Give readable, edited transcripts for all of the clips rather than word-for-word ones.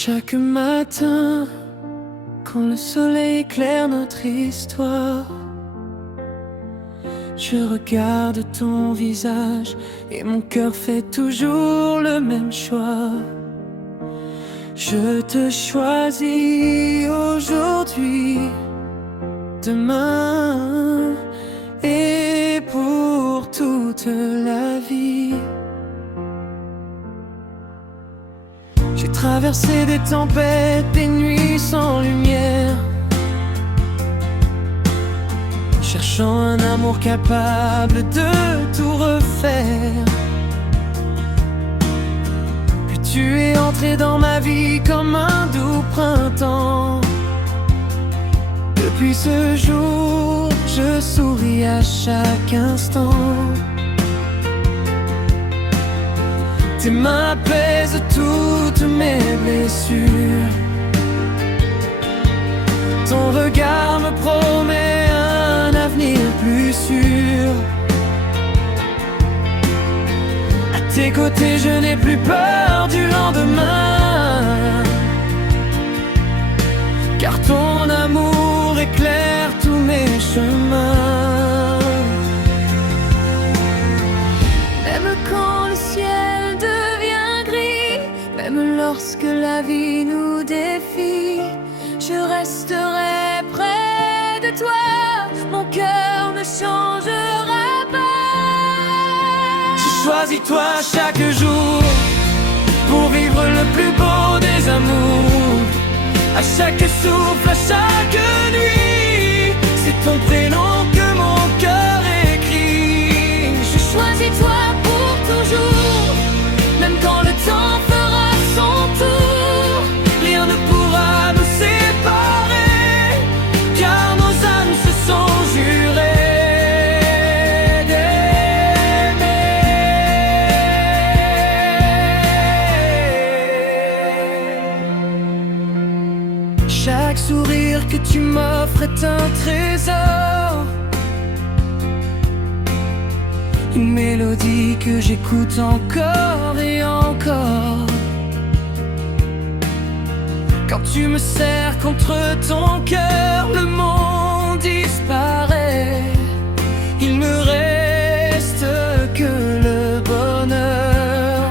Chaque matin, quand le soleil éclaire notre histoire, je regarde ton visage et mon cœur fait toujours le même choix. Je te choisis aujourd'hui, demain et pour toute la vie. J'ai traversé des tempêtes, des nuits sans lumière, cherchant un amour capable de tout refaire. Puis tu es entré dans ma vie comme un doux printemps. Depuis ce jour, je souris à chaque instant. Tes mains apaisent toutes mes blessures. Ton regard me promet un avenir plus sûr. À tes côtés, je n'ai plus peur du lendemain, car ton amour éclaire tous mes chemins. Même quand le ciel devient gris, même lorsque la vie nous défie, je resterai près de toi, mon cœur ne changera pas. Je choisis toi chaque jour pour vivre le plus beau des amours. À chaque souffle, à chaque nuit, c'est ton prénom que mon cœur écrit. Je choisis toi pour toujours, même quand le temps fera son tour. Rien ne pourra nous séparer, car nos âmes se sont jurées d'aimer. Chaque sourire que tu m'offres est un trésor, une mélodie que j'écoute encore et encore. Quand tu me serres contre ton cœur, le monde disparaît. Il ne reste que le bonheur.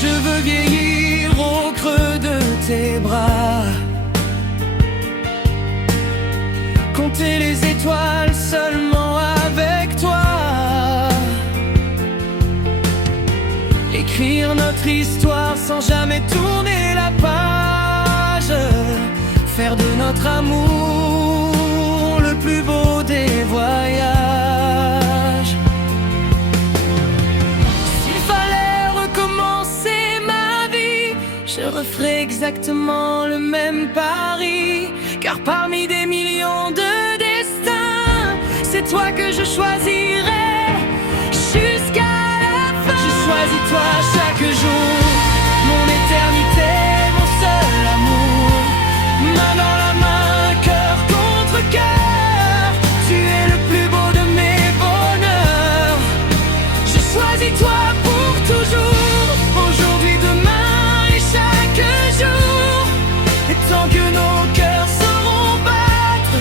Je veux vieillir au creux de tes bras, compter les étoiles seulement avec toi, écrire notre histoire sans jamais tourner la page, faire de notre amour le plus beau des voyages. S'il fallait recommencer ma vie, je referais exactement le même pari, car parmi des millions de destins, c'est toi que je choisirai jusqu'à la fin. Je choisis toi chaque jour, mon éternité, mon seul amour. Main dans la main, cœur contre cœur, tu es le plus beau de mes bonheurs. Je choisis toi pour toujours, aujourd'hui, demain et chaque jour. Et tant que nos cœurs sauront battre,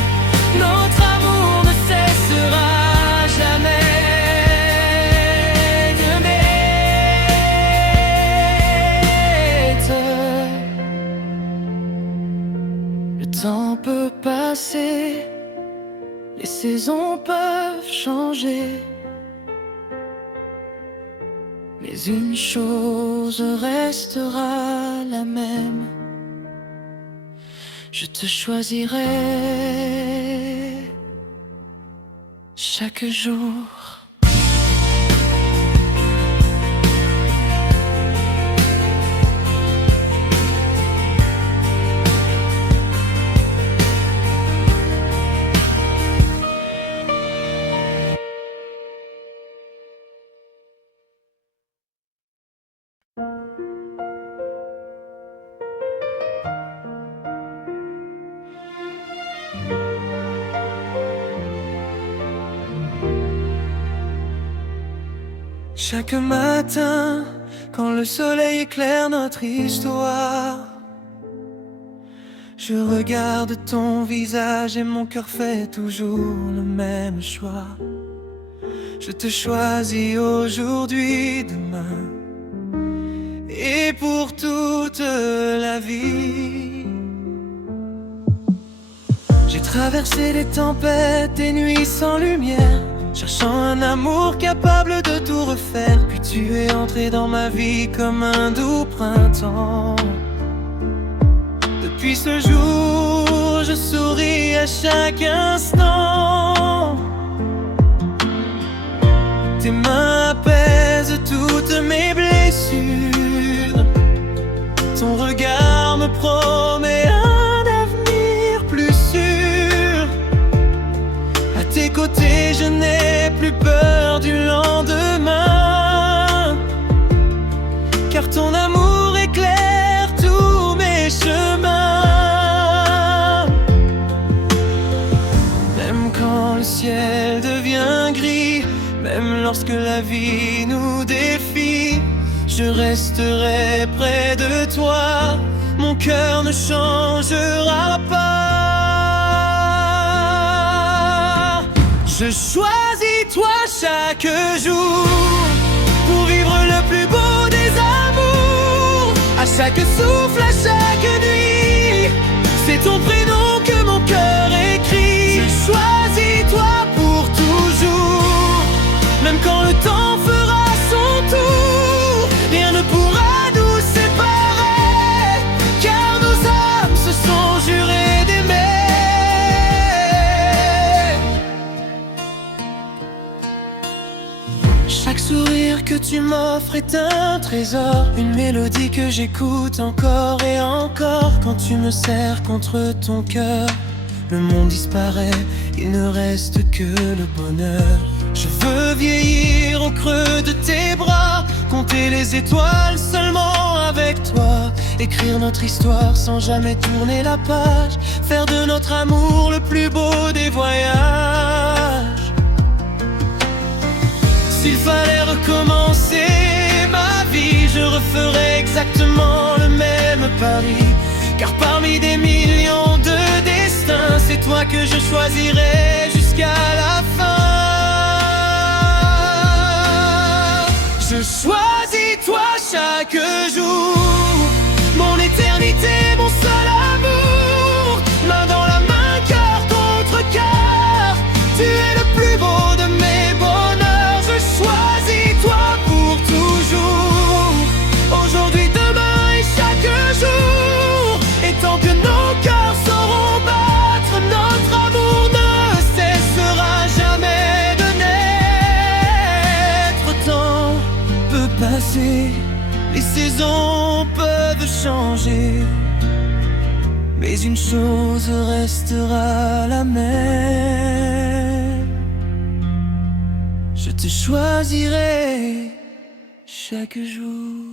notre amour ne cessera jamais de naître. Le temps peut passer, les saisons peuvent changer, mais une chose restera la même: je te choisirai chaque jour. Chaque matin, quand le soleil éclaire notre histoire. Je regarde ton visage et mon cœur fait toujours le même choix. Je te choisis aujourd'hui, demain et pour toute la vie. J'ai traversé des tempêtes, des nuits sans lumière, cherchant un amour capable de tout refaire. Puis tu es entré dans ma vie comme un doux printemps. Depuis ce jour, je souris à chaque instant. Tes mains apaisent toutes mes blessures. Ton regard me promet un avenir plus sûr. À tes côtés, je n'ai plus peur du lendemain, car ton amour éclaire tous mes chemins. Même quand le ciel devient gris, même lorsque la vie nous défie, je resterai près de toi. Mon cœur ne changera pas. Je choisis toi chaque jour pour vivre le plus beau des amours. À chaque souffle, à chaque nuit, c'est ton prénom que mon cœur écrit. Je choisis toi pour toujours, même quand le temps fera son tour. Rien ne pourra nous séparer, car nos âmes se sont jurées d'aimer. Chaque sourire que tu m'offres est un trésor, une mélodie que j'écoute encore et encore. Quand tu me serres contre ton cœur, le monde disparaît, il ne reste que le bonheur. Je veux vieillir au creux de tes bras, compter les étoiles seulement avec toi, écrire notre histoire sans jamais tourner la page, faire de notre amour le plus beau des voyages. S'il fallait recommencer ma vie, je referais exactement le même pari, car parmi des millions de destins, c'est toi que je choisirai jusqu'à la fin. Je choisis toi chaque jour, mon éternité, mon seul amour. Main dans la main, cœur contre cœur, tu es le plus beau de mes bonheurs. Je choisis toi pour toujours, aujourd'hui, demain et chaque jour. Et tant que nos cœurs sauront battre, notre amour ne cessera jamais de naître. Tant peut passer, les saisons peuvent changer, mais une chose restera la même. Je te choisirai chaque jour.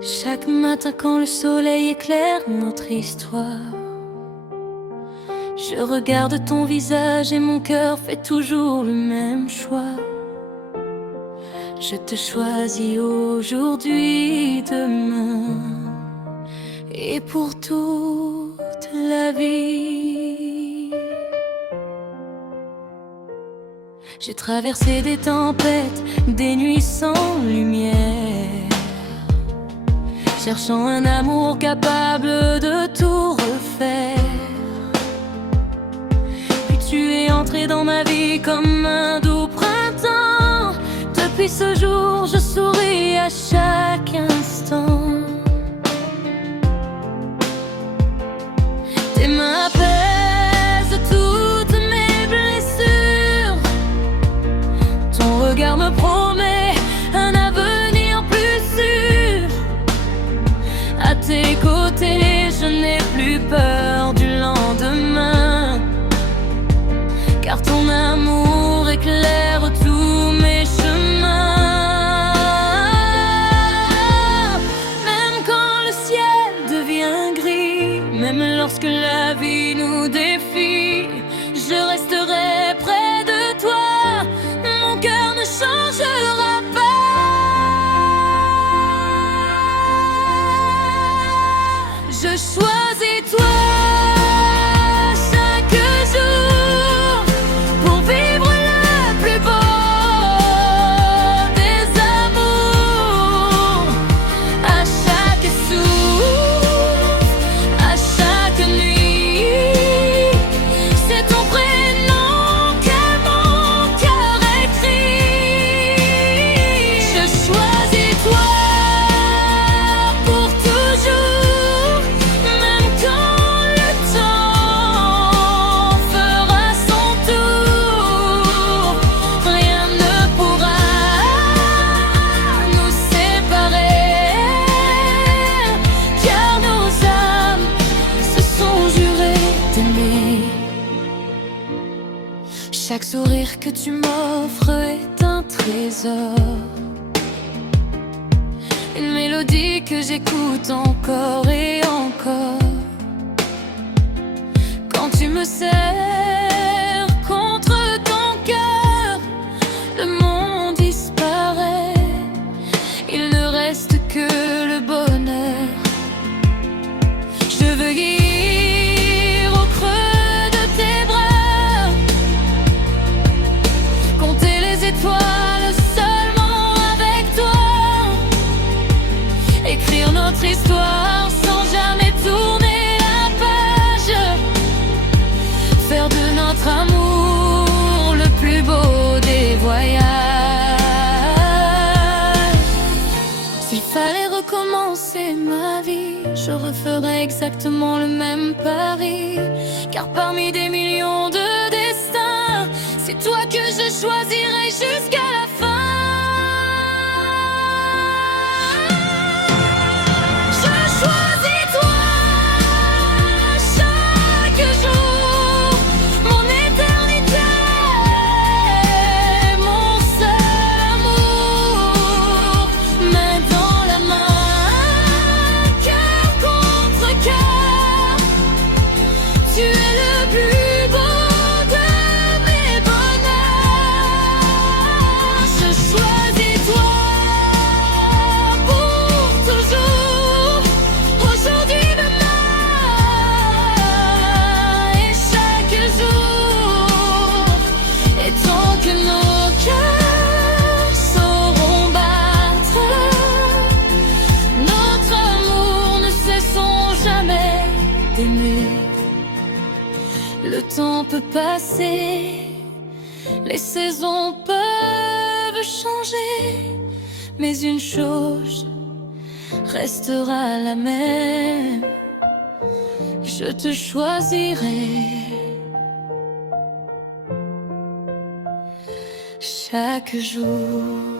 Chaque matin quand le soleil éclaire notre histoire, je regarde ton visage et mon cœur fait toujours le même choix. Je te choisis aujourd'hui, demain et pour toute la vie. J'ai traversé des tempêtes, des nuits sans lumière, cherchant un amour capable de tout refaire. Puis tu es entré dans ma vie comme un doux printemps. Depuis ce jour, je souris à chaque instant. Chaque sourire que tu m'offres est un trésor, une mélodie que j'écoute encore et encore. Quand tu me serres contre ton cœur, le monde disparaît, il ne reste que le bonheur. Je veux lire au creux de tes bras, compter les étoiles seulement avec toi, écrire notre histoire sans jamais tourner la page, faire de notre amour le plus beau des voyages. S'il fallait recommencer ma vie, je referais exactement le même pari, car parmi des millions de destins, c'est toi que je choisirai jusqu'à la fin. Je choisis toi chaque jour, mon éternité, mon seul amour, main dans la main, cœur contre cœur. Tu es le plus beau de mes bonheurs. Je choisis toi pour toujours, aujourd'hui, demain et chaque jour. Et tant que nos cœurs sauront battre, notre amour ne cessons jamais d'aimer. Le temps peut passer, les saisons peuvent changer, mais une chose restera la même, je te choisirai chaque jour.